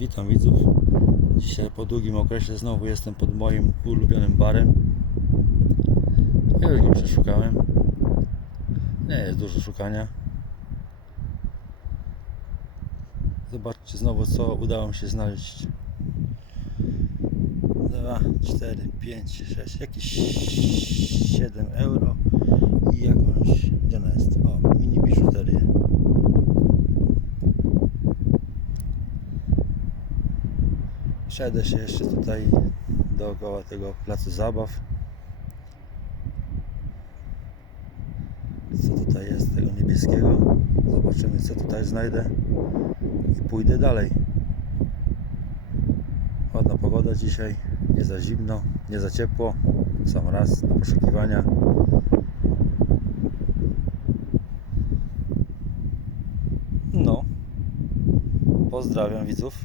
Witam widzów. Dzisiaj po długim okresie znowu jestem pod moim ulubionym barem. Ja już go przeszukałem. Nie jest dużo szukania. Zobaczcie znowu co udało mi się znaleźć. 2, 4, 5, 6, jakieś 7 euro Przejdę się jeszcze tutaj dookoła tego placu zabaw. Co tutaj jest tego niebieskiego? Zobaczymy co tutaj znajdę i pójdę dalej. Ładna pogoda dzisiaj, nie za zimno, nie za ciepło. Sam raz do poszukiwania. No. Pozdrawiam widzów.